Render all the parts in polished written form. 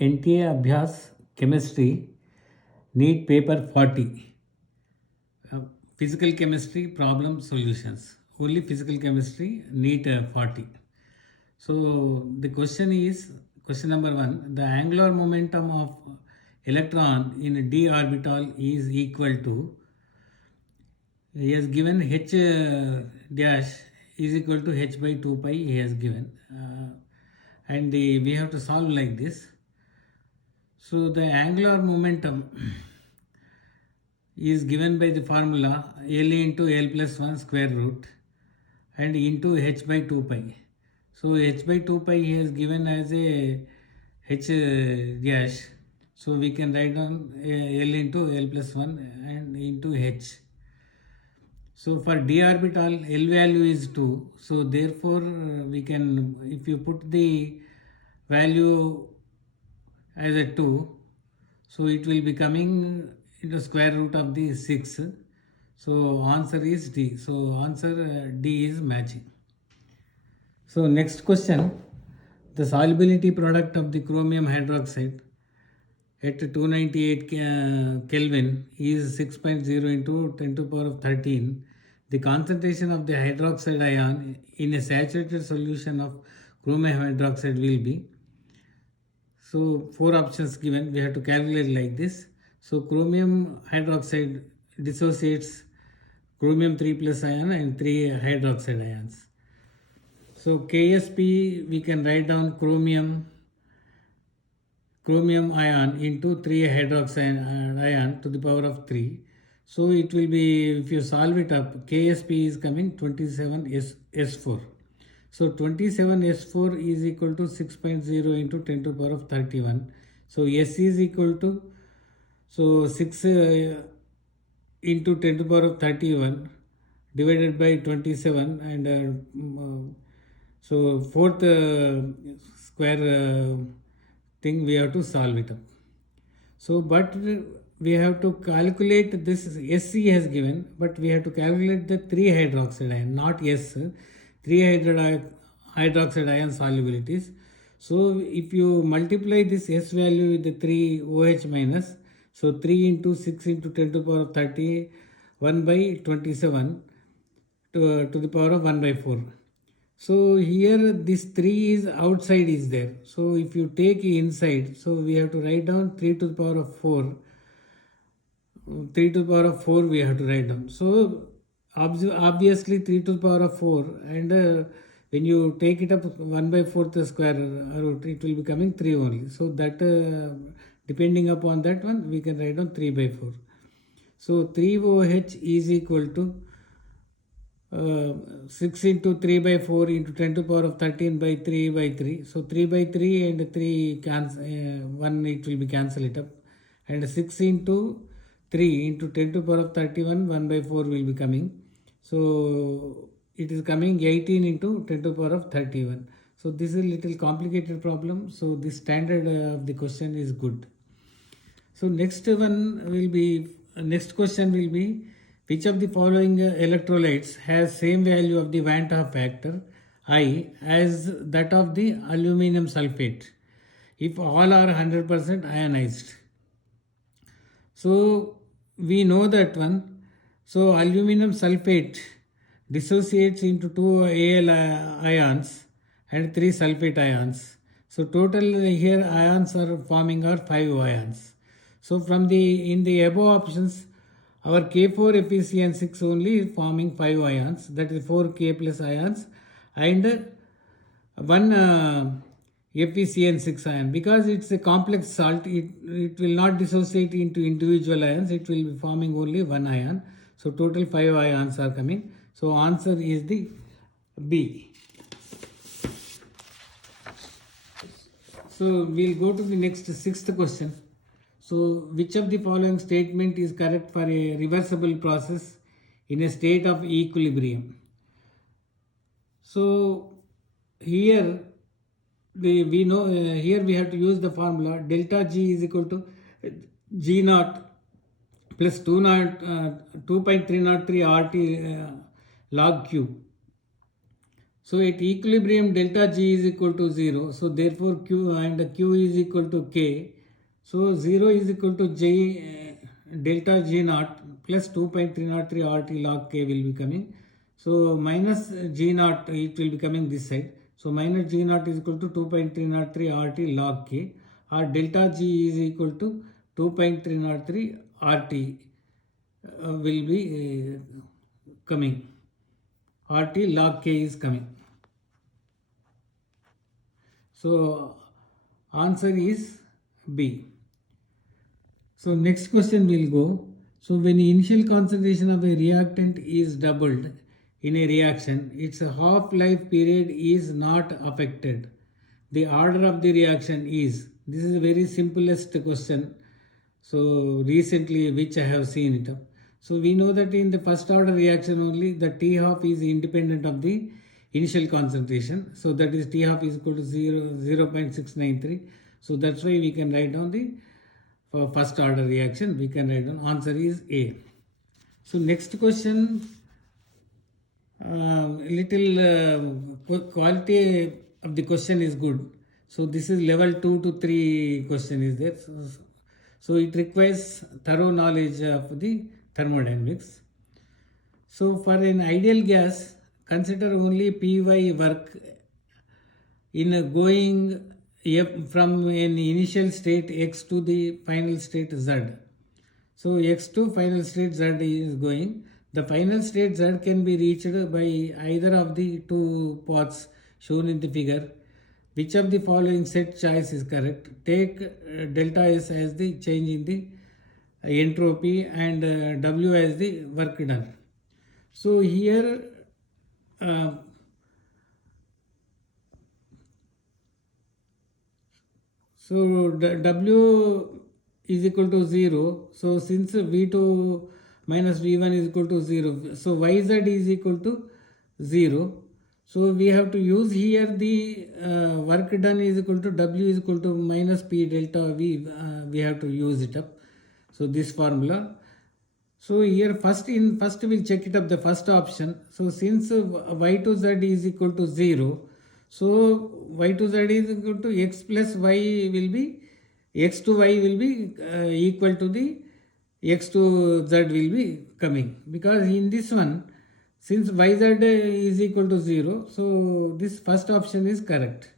NTA Abhyas Chemistry, NEET paper 40. Physical chemistry problem solutions. Only physical chemistry, NEET 40. So the question is, question number 1, the angular momentum of electron in d orbital is equal to, he has given h dash is equal to h by 2 pi, he has given, and we have to solve like this. So the angular momentum is given by the formula L into L plus 1 square root and into h by 2 pi. So h by 2 pi he has given as a h dash. So we can write down L into L plus 1 and into h. So for d orbital, L value is 2. So therefore we can, if you put the value as a 2, so it will be coming into square root of the 6. So answer is D. So answer D is matching. So next question, the solubility product of the chromium hydroxide at 298 Kelvin is 6.0 into 10 to the power of 13. The concentration of the hydroxide ion in a saturated solution of chromium hydroxide will be. So 4 options given, we have to calculate like this. So chromium hydroxide dissociates chromium 3 plus ion and 3 hydroxide ions. So KSP we can write down chromium ion into 3 hydroxide ion to the power of 3. So it will be, if you solve it up, KSP is coming 27 S4. So 27 S4 is equal to 6.0 into 10 to the power of 31. So S is equal to, so 6 into 10 to the power of 31 divided by 27, and so fourth square thing we have to solve it up. So but we have to calculate this, SC has given, but we have to calculate the 3 hydroxide ion, not S, 3 hydroxide ion solubilities. So if you multiply this S value with the 3 OH minus, so 3 into 6 into 10 to the power of 30, 1 by 27 to the power of 1 by 4. So here this 3 is outside is there. So if you take inside, so we have to write down 3 to the power of 4. 3 to the power of 4 we have to write down. So obviously 3 to the power of 4, and when you take it up 1 by 4th square root, it will be coming 3 only. So that depending upon that one, we can write down 3 by 4. So 3 OH is equal to 6 into 3 by 4 into 10 to the power of 13 by 3 by 3. So 3 by 3 and 3 1 it will be cancel it up. And 6 into 3 into 10 to the power of 31, 1 by 4 will be coming. So it is coming 18 into 10 to the power of 31. So this is a little complicated problem. So this standard of the question is good. So next one will be, next question will be, which of the following electrolytes has same value of the Van 't Hoff factor I as that of the aluminum sulfate if all are 100% ionized? So we know that one. So aluminum sulfate dissociates into 2 Al ions and 3 sulfate ions. So total here ions are forming are 5 ions. So from the, in the above options, our K4 FeCN6 only is forming 5 ions, that is 4 K plus ions, and 1 FeCN6 ion. Because it's a complex salt, it will not dissociate into individual ions, it will be forming only 1 ion. So total 5 ions are coming. So answer is the B. So we'll go to the next 6th question. So which of the following statement is correct for a reversible process in a state of equilibrium? So here we know, here we have to use the formula delta G is equal to G naught plus 2.303 RT log Q. So at equilibrium delta G is equal to 0. So therefore Q and Q is equal to K. So 0 is equal to J delta G naught plus 2.303 RT log K will be coming. So minus G naught, it will be coming this side. So minus G naught is equal to 2.303 RT log K, or delta G is equal to 2.303 RT will be coming. RT log K is coming. So answer is B. So next question will go. So when the initial concentration of a reactant is doubled in a reaction, its half-life period is not affected. The order of the reaction is. This is the very simplest question. So recently which I have seen it up. So we know that in the first order reaction only the T half is independent of the initial concentration. So that is T half is equal to 0.693. So that's why we can write down the for first order reaction. We can write down answer is A. So next question, quality of the question is good. So this is level 2 to 3 question is there. So it requires thorough knowledge of the thermodynamics. So for an ideal gas, consider only Py work in going from an initial state x to the final state z. So x to final state z is going. The final state z can be reached by either of the two paths shown in the figure. Which of the following set choice is correct? Take delta S as the change in the entropy and W as the work done. So here so W is equal to 0. So since V2 minus V1 is equal to 0, so YZ is equal to 0. So we have to use here the work done is equal to W is equal to minus P delta V. We have to use it up. So this formula. So here first we'll check it up the first option. So since Y to Z is equal to 0, so Y to Z is equal to X plus Y will be, X to Y will be equal to the X to Z will be coming. Because in this one, since YZ is equal to 0, so this first option is correct.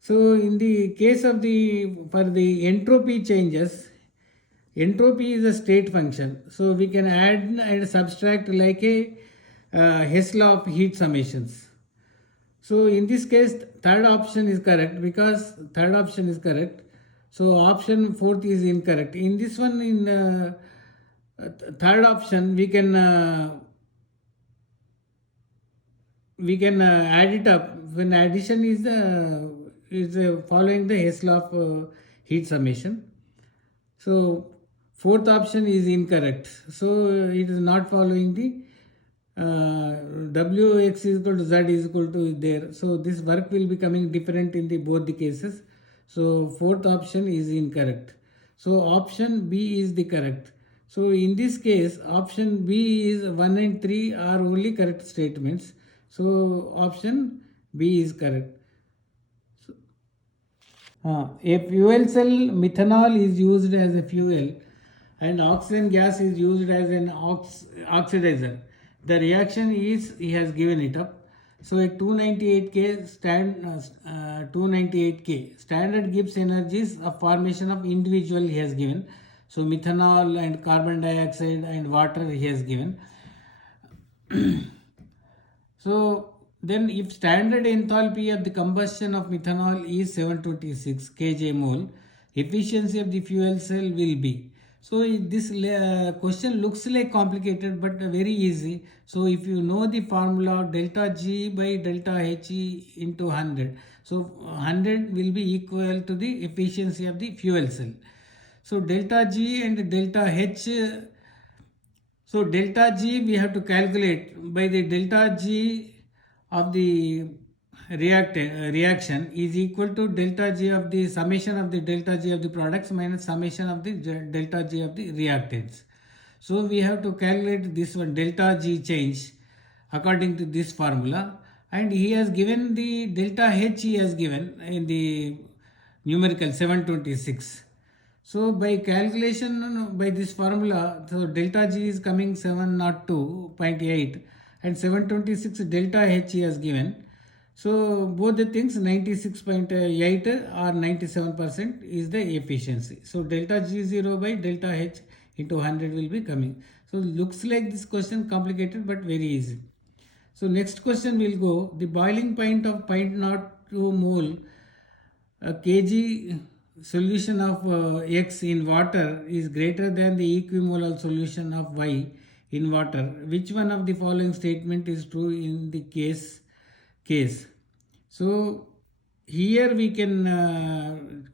So in the case of for the entropy changes, entropy is a state function. So we can add and subtract like a Hess law of heat summations. So in this case, third option is correct because third option is correct. So option fourth is incorrect. In this one, in third option, we can add it up when addition is following the Hess law of heat summation. So fourth option is incorrect. So it is not following the Wx is equal to Z is equal to there. So this work will be coming different in the both the cases. So fourth option is incorrect. So option B is the correct. So in this case, option B is 1 and 3 are only correct statements. So option B is correct. A fuel cell methanol is used as a fuel and oxygen gas is used as an oxidizer. The reaction is, he has given it up. So at 298K standard Gibbs energies of formation of individual he has given. So methanol and carbon dioxide and water he has given. So then if standard enthalpy of the combustion of methanol is 726 kJ mole, efficiency of the fuel cell will be. So this question looks like complicated but very easy. So if you know the formula delta G by delta H into 100. So 100 will be equal to the efficiency of the fuel cell. So delta G and delta H. So delta G we have to calculate by the delta G of the reaction is equal to delta G of the summation of the delta G of the products minus summation of the delta G of the reactants. So we have to calculate this one delta G change according to this formula, and he has given the delta H, he has given in the numerical 726. So by calculation, by this formula, so delta G is coming 702.8 and 726 delta H he has given. So both the things 96.8 or 97% is the efficiency. So delta G0 by delta H into 100 will be coming. So looks like this question complicated but very easy. So next question will go, the boiling point of 0.02 mole kg solution of X in water is greater than the equimolar solution of Y in water. Which one of the following statement is true in the case? So here we can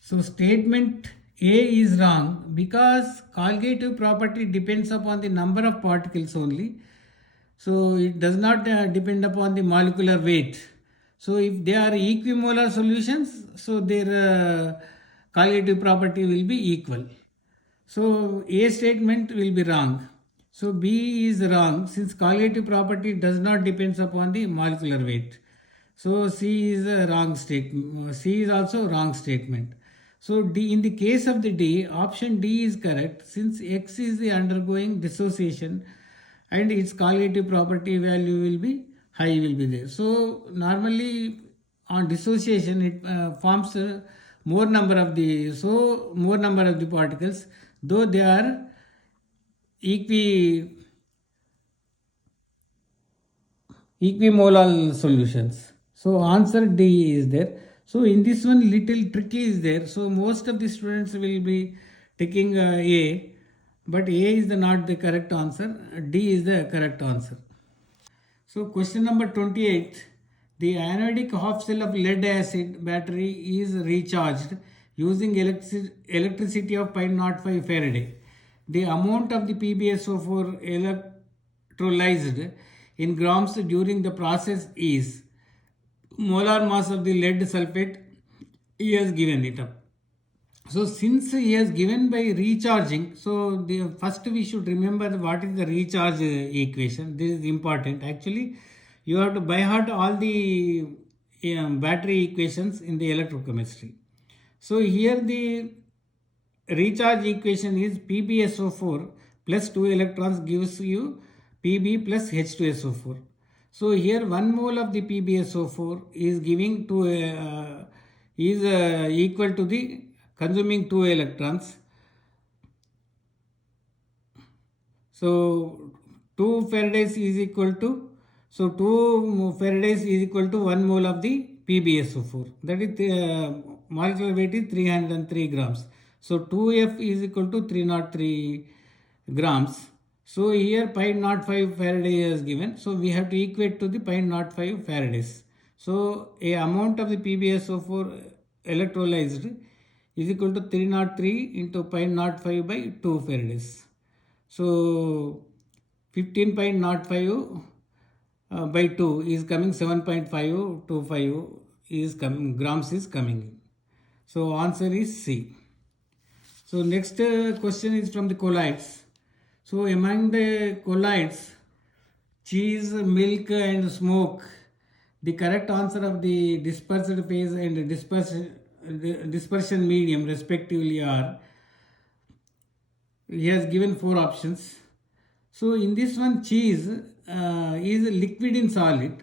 so statement A is wrong because colligative property depends upon the number of particles only. So it does not depend upon the molecular weight. So if they are equimolar solutions, so their colligative property will be equal. So A statement will be wrong. So B is wrong since colligative property does not depend upon the molecular weight. So C is a wrong statement. C is also wrong statement. So D, in the case of the D, option D is correct since X is the undergoing dissociation and its colligative property value will be high will be there. So normally on dissociation it forms more number of the particles, though they are equimolar solutions. So answer D is there. So in this one little tricky is there. So most of the students will be taking A, but A is not the correct answer. D is the correct answer. So question number 28. The anodic half cell of lead acid battery is recharged using electricity of 0.05 Faraday. The amount of the PbSO4 electrolyzed in grams during the process is molar mass of the lead sulfate. He has given it up. So since he has given by recharging, so the first we should remember what is the recharge equation. This is important. Actually, you have to by heart all the battery equations in the electrochemistry. So here the recharge equation is PbSO4 plus 2 electrons gives you Pb plus H2SO4. So here 1 mole of the PbSO4 is giving to is equal to the consuming 2 electrons. So 2 Faradays is equal to, so 2 Faradays is equal to 1 mole of the PbSO4. That is molecular weight is 303 grams. So 2F is equal to 303 grams. So here 0.05 Faraday is given. So we have to equate to the 0.05 Faradays. So a amount of the PbSO4 electrolyzed is equal to 303 into 0.05 by 2 Faradays. So 15.05 by 2 is coming 7.525 is coming, grams is coming in. So answer is C. So next question is from the colloids. So among the colloids, cheese, milk and smoke, the correct answer of the dispersed phase and dispersion medium respectively are, he has given 4 options. So in this one cheese is liquid in solid.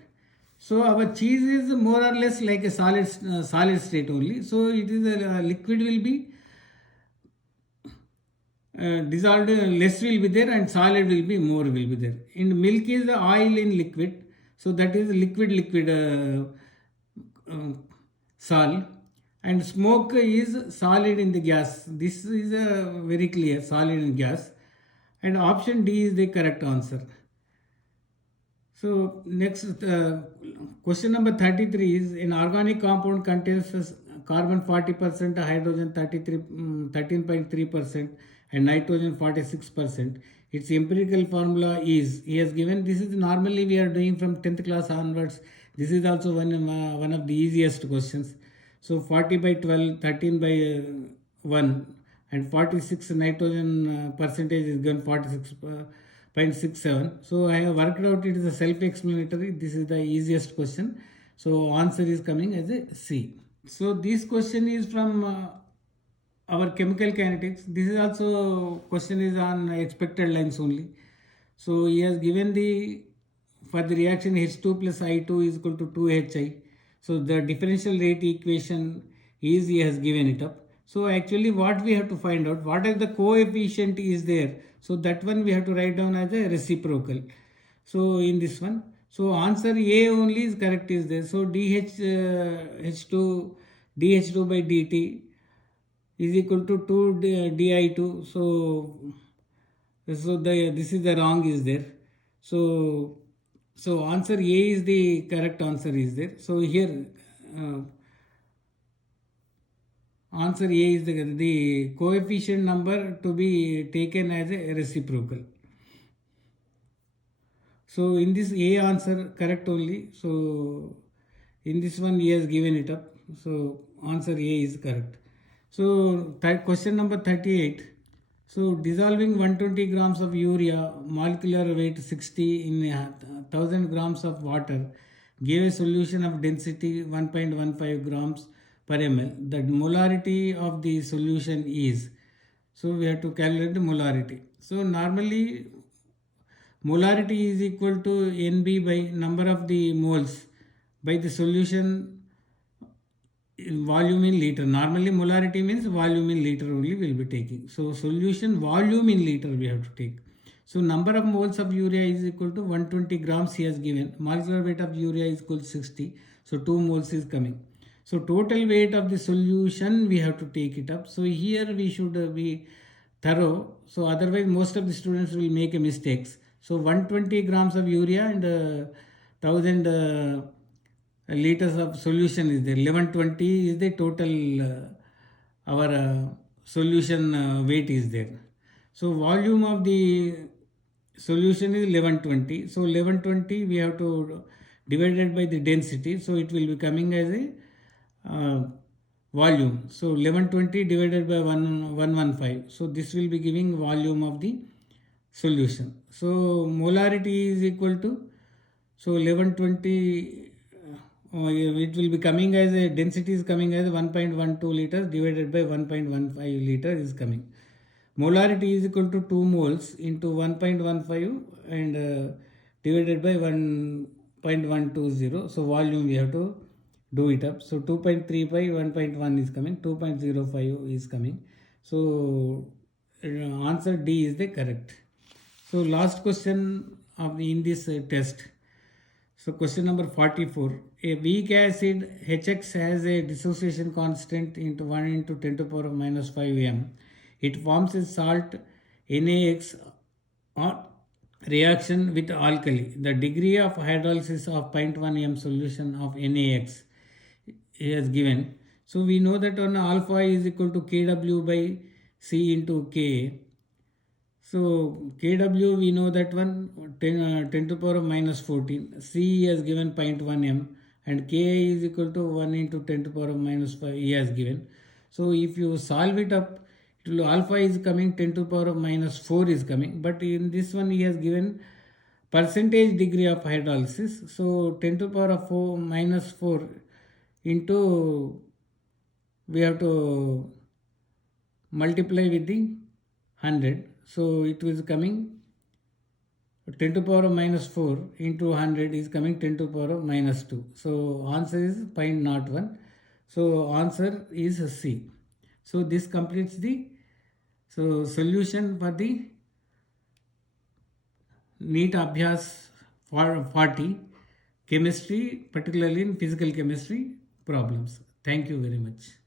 So our cheese is more or less like a solid state only. So it is a liquid will be dissolved, less will be there and solid will be more will be there. In milk is the oil in liquid. So that is liquid sol, and smoke is solid in the gas. This is very clear, solid in gas, and option D is the correct answer. So next question number 33 is, an organic compound contains carbon 40%, hydrogen 13.3% and nitrogen 46%. Its empirical formula is, he has given, this is normally we are doing from 10th class onwards. This is also one of the easiest questions. So 40 by 12, 13 by 1 and 46 nitrogen percentage is given 46 0.67. So I have worked out, it is a self-explanatory. This is the easiest question. So answer is coming as a C. So this question is from our chemical kinetics. This is also question is on expected lines only. So he has given the, for the reaction H2 plus I2 is equal to 2HI. So the differential rate equation is, he has given it up. So actually what we have to find out, what is the coefficient is there. So that one we have to write down as a reciprocal. So in this one, so answer A only is correct is there. So H2 dH2 by dt is equal to 2 di2. So this is the wrong is there. So answer A is the correct answer is there. So here answer A is the coefficient number to be taken as a reciprocal. So in this A answer correct only. So in this one he has given it up. So answer A is correct. So question number 38. So dissolving 120 grams of urea, molecular weight 60 in 1000 grams of water gave a solution of density 1.15 grams per ml. The molarity of the solution is, so we have to calculate the molarity. So normally molarity is equal to NB by number of the moles by the solution volume in liter. Normally molarity means volume in liter only we will be taking. So solution volume in liter we have to take. So number of moles of urea is equal to 120 grams he has given. Molecular weight of urea is equal to 60. So 2 moles is coming. So total weight of the solution we have to take it up. So here we should be thorough. So otherwise most of the students will make a mistakes. So 120 grams of urea and 1000 liters of solution is there. 1120 is the total our solution weight is there. So volume of the solution is 1120. So 1120 we have to divide it by the density. So it will be coming as a volume. So 1120 divided by 115. So this will be giving volume of the solution. So molarity is equal to, so 1120 it will be coming as a density is coming as 1.12 liters divided by 1.15 liter is coming. Molarity is equal to 2 moles into 1.15 and divided by 1.120. So volume we have to do it up. So 2.35 1.1 is coming, 2.05 is coming. So answer D is the correct. So last question of in this test. So question number 44. A weak acid HX has a dissociation constant into 1 into 10 to the power of minus 5 m. It forms a salt NaX on reaction with alkali. The degree of hydrolysis of 0.1 m solution of NaX is given. So we know that on alpha is equal to Kw by C into Ka. So Kw we know that one 10 to the power of minus 14. C has given 0.1 m and Ka is equal to 1 into 10 to the power of minus 5 he has given. So if you solve it up, it will, alpha is coming 10 to the power of minus 4 is coming. But in this one he has given percentage degree of hydrolysis. So 10 to the power of 4 minus 4 into, we have to multiply with the 100. So it is coming 10 to the power of minus 4 into 100 is coming 10 to the power of minus 2. So answer is 0.01. So answer is C. So this completes the solution for the NEET Abhyas 40 chemistry, particularly in physical chemistry problems. Thank you very much.